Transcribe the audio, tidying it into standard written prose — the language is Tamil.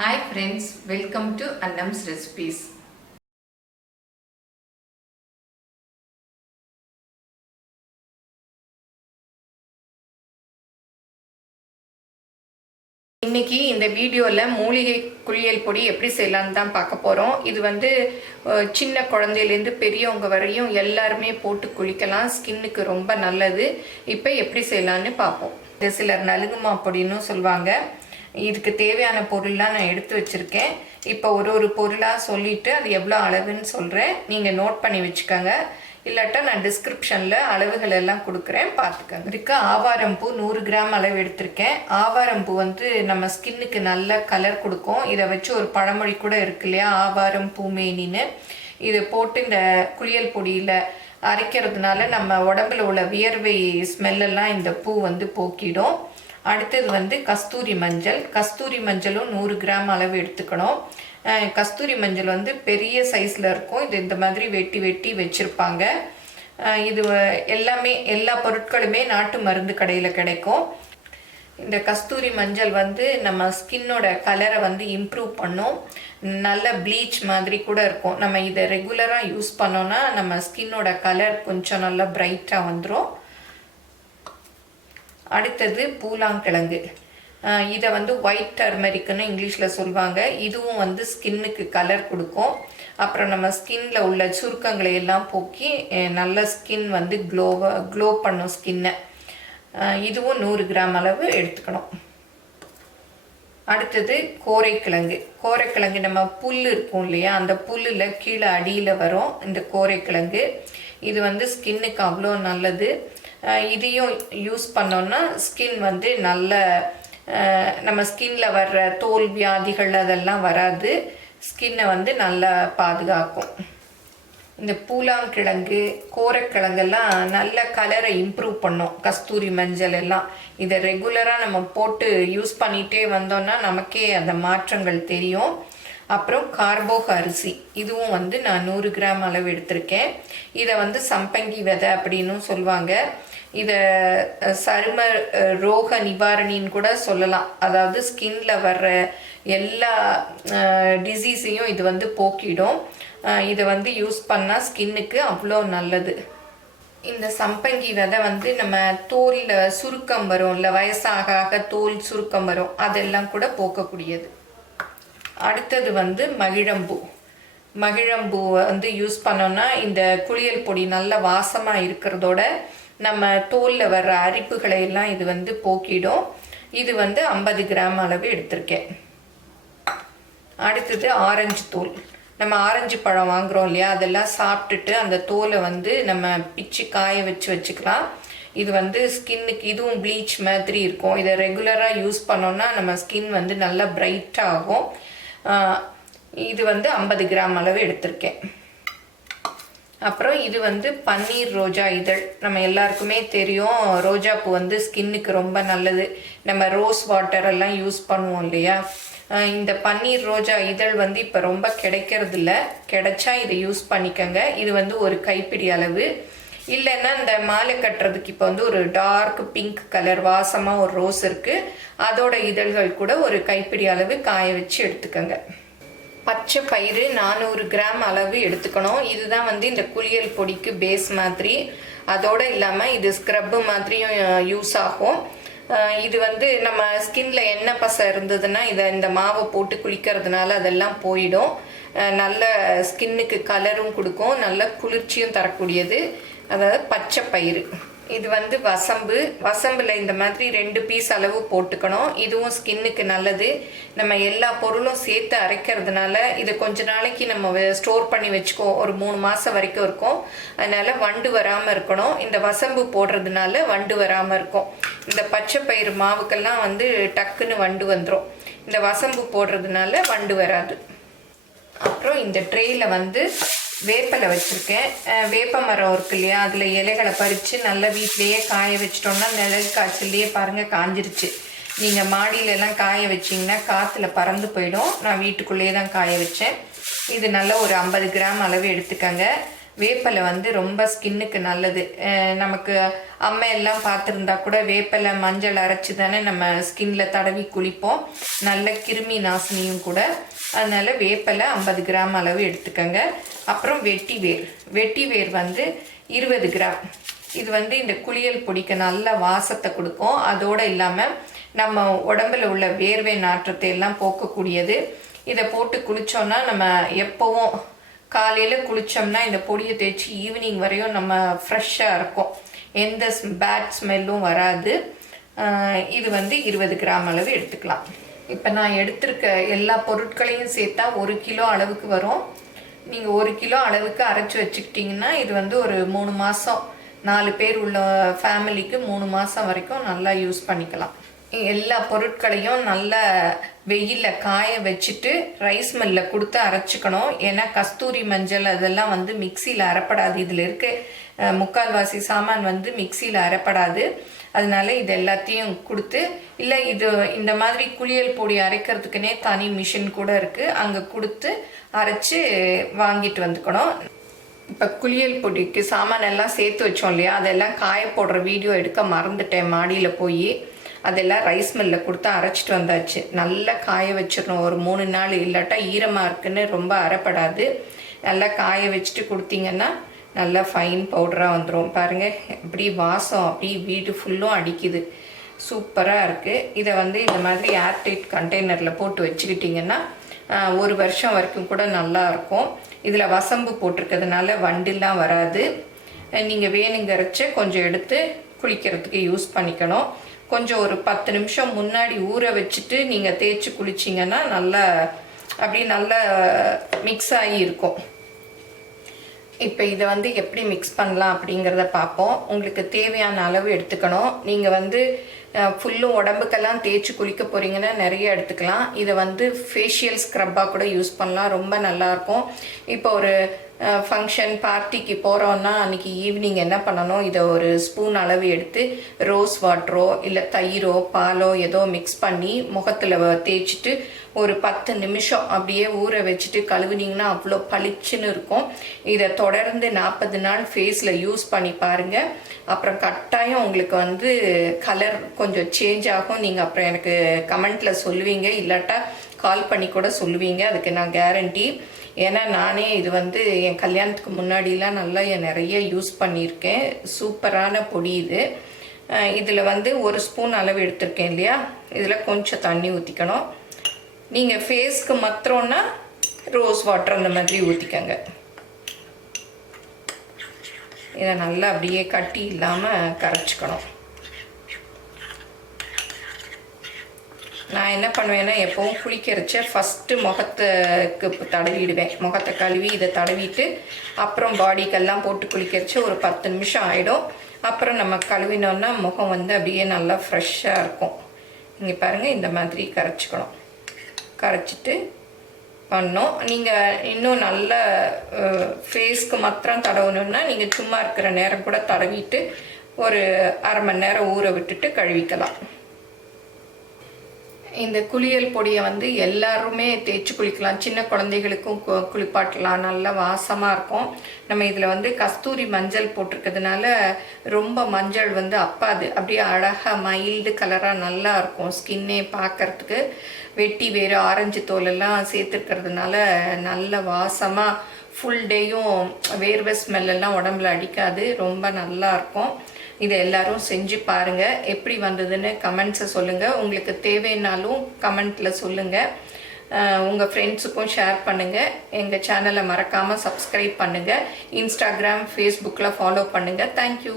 Hi friends, welcome to Annams recipes. இன்னைக்கு இந்த வீடியோவில் மூலிகை குளியல் பொடி எப்படி செய்யலான்னு தான் பார்க்க போகிறோம். இது சின்ன குழந்தையிலேருந்து பெரியவங்க வரையும் எல்லாருமே போட்டு குளிக்கலாம். ஸ்கின்னுக்கு ரொம்ப நல்லது. இப்போ எப்படி செய்யலான்னு பார்ப்போம். இது சிலர் நலுங்குமா பொடின்னு சொல்லுவாங்க. இதுக்கு தேவையான பொருள்லாம் நான் எடுத்து வச்சுருக்கேன். இப்போ ஒரு பொருளாக சொல்லிவிட்டு அது எவ்வளோ அளவுன்னு சொல்கிறேன். நீங்கள் நோட் பண்ணி வச்சுக்கோங்க. இல்லாட்டா நான் டிஸ்கிரிப்ஷனில் அளவுகள் எல்லாம் கொடுக்குறேன், பார்த்துக்கோங்க. இதுக்கு ஆவாரம்பூ 100 கிராம் அளவு எடுத்திருக்கேன். ஆவாரம்பூ நம்ம ஸ்கின்னுக்கு நல்ல கலர் கொடுக்கும். இதை வச்சு ஒரு பழமொழி கூட இருக்கு இல்லையா, ஆவாரம்பூ மேனின்னு. இதை போட்டு இந்த குளியல் பொடியில் அரைக்கிறதுனால நம்ம உடம்புல உள்ள வியர்வை ஸ்மெல்லெல்லாம் இந்த பூ போக்கிடும். அடுத்தது கஸ்தூரி மஞ்சள். கஸ்தூரி மஞ்சளும் 100 கிராம் அளவு எடுத்துக்கணும். கஸ்தூரி மஞ்சள் பெரிய சைஸில் இருக்கும். இது இந்த மாதிரி வெட்டி வெட்டி வச்சுருப்பாங்க. இது எல்லா பொருட்களுமே நாட்டு மருந்து கடையில் கிடைக்கும். இந்த கஸ்தூரி மஞ்சள் நம்ம ஸ்கின்னோட கலரை இம்ப்ரூவ் பண்ணும். நல்ல ப்ளீச் மாதிரி கூட இருக்கும். நம்ம இதை ரெகுலராக யூஸ் பண்ணோன்னா நம்ம ஸ்கின்னோட கலர் கொஞ்சம் நல்லா பிரைட்டாக வந்துடும். அடுத்தது பூலாங்கிழங்கு. இதை ஒயிட் டர்மரிக்னு இங்கிலீஷில் சொல்லுவாங்க. இதுவும் ஸ்கின்னுக்கு கலர் கொடுக்கும். அப்புறம் நம்ம ஸ்கின்னில் உள்ள சுருக்கங்களை எல்லாம் போக்கி நல்ல ஸ்கின் க்ளோ பண்ணும் ஸ்கின்னை. இதுவும் 100 கிராம் அளவு எடுத்துக்கணும். அடுத்தது கோரைக்கிழங்கு. கோரைக்கிழங்கு நம்ம புல் இருக்கும் இல்லையா, அந்த புல்லில் கீழே அடியில் வரும் இந்த கோரைக்கிழங்கு. இது ஸ்கின்னுக்கு அவ்வளோ நல்லது. இதையும் யூஸ் பண்ணோன்னா ஸ்கின் நல்ல நம்ம ஸ்கின்ல வர்ற தோல் வியாதிகள் அதெல்லாம் வராது. ஸ்கின்னை நல்லா பாதுகாக்கும். இந்த பூலாங்கிழங்கு கோரைக்கிழங்கெல்லாம் நல்ல கலரை இம்ப்ரூவ் பண்ணும். கஸ்தூரி மஞ்சள் எல்லாம் இதை ரெகுலராக நம்ம போட்டு யூஸ் பண்ணிகிட்டே வந்தோன்னா நமக்கே அந்த மாற்றங்கள் தெரியும். அப்புறம் கார்போக அரிசி. இதுவும் நான் 100 கிராம் அளவு எடுத்திருக்கேன். இதை சம்பங்கி விதை அப்படின்னு சொல்லுவாங்க. இதை சரும ரோக நிவாரணின்னு கூட சொல்லலாம். அதாவது ஸ்கின்ல வர்ற எல்லா டிசீஸையும் இது போக்கிடும். இதை யூஸ் பண்ணால் ஸ்கின்னுக்கு அவ்வளோ நல்லது. இந்த சம்பங்கி விதை நம்ம தோலில் சுருக்கம் வரும் இல்லை, வயசாக தோல் சுருக்கம் வரும், அதெல்லாம் கூட போக்கக்கூடியது. அடுத்தது மகிழம்பூ. மகிழம்பூ யூஸ் பண்ணோன்னா இந்த குளியல் பொடி நல்ல வாசமாக இருக்கிறதோட நம்ம தோலில் வர்ற அரிப்புகளை எல்லாம் இது போக்கிடும். இது 50 கிராம் அளவு எடுத்திருக்கேன். அடுத்தது ஆரஞ்சு தோல். நம்ம ஆரஞ்சு பழம் வாங்குகிறோம் இல்லையா, அதெல்லாம் சாப்பிட்டுட்டு அந்த தோலை நம்ம பிச்சு காய வச்சுக்கலாம். இது ஸ்கின்னுக்கு இதுவும் ப்ளீச் மாதிரி இருக்கும். இதை ரெகுலராக யூஸ் பண்ணோன்னா நம்ம ஸ்கின் நல்லா பிரைட்டாக ஆகும். இது 50 கிராம் அளவு எடுத்திருக்கேன். அப்புறம் இது பன்னீர் ரோஜா இதழ். நம்ம எல்லாருக்குமே தெரியும், ரோஜாப்பூ ஸ்கின்னுக்கு ரொம்ப நல்லது. நம்ம ரோஸ் வாட்டர் எல்லாம் யூஸ் பண்ணுவோம் இல்லையா. இந்த பன்னீர் ரோஜா இதழ் இப்போ ரொம்ப கிடைக்கிறதில்ல. கிடைச்சா இதை யூஸ் பண்ணிக்கோங்க. இது ஒரு கைப்பிடி அளவு. இல்லைன்னா இந்த மாலை கட்டுறதுக்கு இப்போ ஒரு டார்க் பிங்க் கலர் வாசமாக ஒரு ரோஸ் இருக்குது, அதோட இதழ்கள் கூட ஒரு கைப்பிடி அளவு காய வச்சு எடுத்துக்கோங்க. பச்சை பயிறு 400 கிராம் அளவு எடுத்துக்கணும். இதுதான் இந்த குளியல் பொடிக்கு பேஸ் மாதிரி. அதோடு இல்லாமல் இது ஸ்க்ரப்பு மாதிரியும் யூஸ் ஆகும். இது நம்ம ஸ்கின்ல எண்ணெய் பசை இருந்ததுன்னா இந்த மாவை போட்டு குளிக்கிறதுனால அதெல்லாம் போயிடும். நல்ல ஸ்கின்னுக்கு கலரும் கொடுக்கும், நல்ல குளிர்ச்சியும் தரக்கூடியது. அதாவது பச்சை பயிறு. இது வசம்பில் இந்த மாதிரி 2 பீஸ் அளவு போட்டுக்கணும். இதுவும் ஸ்கின்னுக்கு நல்லது. நம்ம எல்லா பொருளும் சேர்த்து அரைக்கிறதுனால இதை கொஞ்ச நாளைக்கு நம்ம ஸ்டோர் பண்ணி வச்சுக்கோ, ஒரு 3 மாதம் வரைக்கும் இருக்கும். அதனால் வண்டு வராமல் இருக்கணும். இந்த வசம்பு போடுறதுனால வண்டு வராமல் இருக்கும். இந்த பச்சை பயிறு மாவுக்கெல்லாம் டக்குன்னு வண்டு வந்துடும். இந்த வசம்பு போடுறதுனால வண்டு வராது. அப்புறம் இந்த ட்ரேயில் வேப்பலை வச்சுருக்கேன். வேப்ப மரம் இருக்கு இல்லையா, அதில் இலைகளை பறித்து நல்லா வீட்டிலையே காய வச்சிட்டோம்னா நிழல் காய்ச்சல்லையே பாருங்கள் காஞ்சிருச்சு. நீங்கள் மாடியிலலாம் காய வச்சிங்கன்னா காற்றுல பறந்து போயிடும். நான் வீட்டுக்குள்ளேயே தான் காய வச்சேன். இது நல்லா ஒரு 50 கிராம் அளவு எடுத்துக்கங்க. வேப்பலை வந்து ரொம்ப ஸ்கின்னுக்கு நல்லது. நமக்கு அம்மை எல்லாம் பார்த்துருந்தா கூட வேப்பலை மஞ்சள் அரைச்சி தானே நம்ம ஸ்கின்ல தடவி குளிப்போம். நல்ல கிருமி நாசினியும் கூட. அதனால வேப்பலை 50 கிராம் அளவு எடுத்துக்கோங்க. அப்புறம் வெட்டி வேர் வந்து 20 கிராம். இது வந்து இந்த குளியல் பொடிக்கு நல்ல வாசத்தை கொடுக்கும். அதோடு இல்லாமல் நம்ம உடம்புல உள்ள வேர்வை நாற்றத்தை எல்லாம் போக்கக்கூடியது. இதை போட்டு குளித்தோன்னா நம்ம எப்போவும் காலையில் குளித்தோம்னா இந்த பொடியை தேய்ச்சி ஈவினிங் வரையும் நம்ம ஃப்ரெஷ்ஷாக இருக்கும். எந்த பேட் ஸ்மெல்லும் வராது. இது வந்து 20 கிராம் அளவு எடுத்துக்கலாம். இப்போ நான் எடுத்திருக்க எல்லா பொருட்களையும் சேர்த்தா 1 கிலோ அளவுக்கு வரும். நீங்கள் 1 கிலோ அளவுக்கு அரைச்சி வச்சுக்கிட்டிங்கன்னா இது வந்து ஒரு 3 மாதம், 4 பேர் உள்ள ஃபேமிலிக்கு 3 மாதம் வரைக்கும் நல்லா யூஸ் பண்ணிக்கலாம். எல்லா பொருட்களையும் நல்லா வெயிலில் காய வச்சுட்டு ரைஸ் மில்லில் கொடுத்து அரைச்சிக்கணும். ஏன்னா கஸ்தூரி மஞ்சள் அதெல்லாம் வந்து மிக்சியில் அரைப்படாது. இதில் இருக்க முக்கால்வாசி சாமான் வந்து மிக்சியில் அரைப்படாது. அதனால இது எல்லாத்தையும் கொடுத்து, இல்லை இது இந்த மாதிரி குளியல் பொடி அரைக்கிறதுக்குனே தனி மிஷின் கூட இருக்குது, அங்கே கொடுத்து அரைச்சி வாங்கிட்டு வந்துக்கணும். இப்போ குளியல் பொடிக்கு சாமான் எல்லாம் சேர்த்து வச்சோம் இல்லையா, அதெல்லாம் காய போடுற வீடியோ எடுக்க மறந்துட்டேன். மாடியில் போய் அதெல்லாம் ரைஸ் மில்லில் கொடுத்து அரைச்சிட்டு வந்தாச்சு. நல்லா காய வச்சிடணும் ஒரு 3 நாள், இல்லாட்டா ஈரமாக இருக்குன்னு ரொம்ப அரைப்படாது. நல்லா காய வச்சுட்டு கொடுத்தீங்கன்னா நல்லா ஃபைன் பவுடராக வந்துடும். பாருங்கள் எப்படி வாசம் அப்படி வீடு ஃபுல்லும் அடிக்குது. சூப்பராக இருக்குது. இதை வந்து இந்த மாதிரி ஏர்டைட் கண்டெய்னரில் போட்டு வச்சுக்கிட்டிங்கன்னா 1 வருஷம் வரைக்கும் கூட நல்லாயிருக்கும். இதில் வசம்பு போட்டிருக்கிறதுனால வண்டெல்லாம் வராது. நீங்கள் வேணுங்கிறச்ச கொஞ்சம் எடுத்து குளிக்கிறதுக்கு யூஸ் பண்ணிக்கணும். கொஞ்சம் ஒரு 10 நிமிஷம் முன்னாடி ஊற வச்சுட்டு நீங்கள் தேய்ச்சி குளிச்சிங்கன்னா நல்லா அப்படியே நல்லா மிக்ஸ் ஆகி இருக்கும். இப்போ இதை வந்து எப்படி மிக்ஸ் பண்ணலாம் அப்படிங்கிறத பார்ப்போம். உங்களுக்கு தேவையான அளவு எடுத்துக்கணும். நீங்கள் வந்து ஃபுல்லும் உடம்புக்கெல்லாம் தேய்ச்சி குளிக்க போகிறீங்கன்னா நிறைய எடுத்துக்கலாம். இதை வந்து ஃபேஷியல் ஸ்க்ரப்பாக கூட யூஸ் பண்ணலாம். ரொம்ப நல்லாயிருக்கும். இப்போ ஒரு ஃபங்க்ஷன் பார்ட்டிக்கு போகிறோன்னா அன்றைக்கி ஈவினிங் என்ன பண்ணணும், இதை ஒரு ஸ்பூன் அளவு எடுத்து ரோஸ் வாட்டரோ இல்லை தயிரோ பாலோ ஏதோ மிக்ஸ் பண்ணி முகத்தில் தேய்ச்சிட்டு ஒரு 10 நிமிஷம் அப்படியே ஊற வச்சுட்டு கழுவுனிங்கன்னா அவ்வளோ பளிச்சுன்னு இருக்கும். இதை தொடர்ந்து 40 நாள் ஃபேஸில் யூஸ் பண்ணி பாருங்கள். அப்புறம் கட்டாயம் உங்களுக்கு வந்து கலர் கொஞ்சம் சேஞ்ச் ஆகும். நீங்கள் அப்புறம் எனக்கு கமெண்ட்டில் சொல்லுவீங்க, இல்லாட்டா கால் பண்ணி கூட சொல்லுவீங்க. அதுக்கு நான் கேரண்டி. ஏன்னா நானே இது வந்து என் கல்யாணத்துக்கு முன்னாடிலாம் நல்லா நிறைய யூஸ் பண்ணியிருக்கேன். சூப்பரான பொடி இது. இதில் வந்து 1 ஸ்பூன் அளவு எடுத்திருக்கேன் இல்லையா, இதில் கொஞ்சம் தண்ணி ஊற்றிக்கணும். நீங்கள் ஃபேஸ்க்கு மாத்திரம்னா ரோஸ் வாட்டர் அந்த மாதிரி ஊற்றிக்கங்க. இதை நல்லா அப்படியே கட்டி இல்லாமல் கரைச்சிக்கணும். நான் என்ன பண்ணுவேன்னா எப்போவும் குளிக்கிறச்ச ஃபஸ்ட்டு முகத்துக்கு தடவிடுவேன். முகத்தை கழுவி இதை தடவிட்டு அப்புறம் பாடிக்கெல்லாம் போட்டு குளிக்கிறச்ச ஒரு 10 நிமிஷம் ஆகிடும். அப்புறம் நம்ம கழுவினோன்னா முகம் வந்து அப்படியே நல்லா ஃப்ரெஷ்ஷாக இருக்கும். இங்கே பாருங்கள், இந்த மாதிரி கரைச்சிக்கணும். கரைச்சிட்டு பண்ணோம். நீங்கள் இன்னும் நல்ல ஃபேஸ்க்கு மாத்திரம் தடவணுன்னா நீங்கள் சும்மா இருக்கிற நேரம் கூட தடவிட்டு ஒரு அரை மணி நேரம் ஊற விட்டுட்டு கழுவிக்கலாம். இந்த குளியல் பொடியை வந்து எல்லாருமே தேய்ச்சி குளிக்கலாம். சின்ன குழந்தைகளுக்கும் குளிப்பாட்டலாம். நல்லா வாசமாக இருக்கும். நம்ம இதில் வந்து கஸ்தூரி மஞ்சள் போட்டிருக்கிறதுனால ரொம்ப மஞ்சள் வந்து அப்பாது. அப்படியே அழகாக மைல்டு கலராக நல்லா இருக்கும். ஸ்கின்னே பார்க்கறதுக்கு. வெட்டி வேறு ஆரஞ்சு தோலெல்லாம் சேர்த்துருக்கிறதுனால நல்ல வாசமாக ஃபுல் டேயும் வேர்வை ஸ்மெல்லாம் உடம்புல அடிக்காது. ரொம்ப நல்லா இருக்கும். இதை எல்லாரும் செஞ்சு பாருங்கள். எப்படி வந்ததுன்னு கமெண்ட்ஸை சொல்லுங்கள். உங்களுக்கு தேவைன்னாலும் கமெண்ட்டில் சொல்லுங்கள். உங்கள் ஃப்ரெண்ட்ஸுக்கும் ஷேர் பண்ணுங்கள். எங்கள் சேனலை மறக்காமல் சப்ஸ்கிரைப் பண்ணுங்கள். இன்ஸ்டாகிராம், ஃபேஸ்புக்கில் ஃபாலோ பண்ணுங்கள். தேங்க்யூ.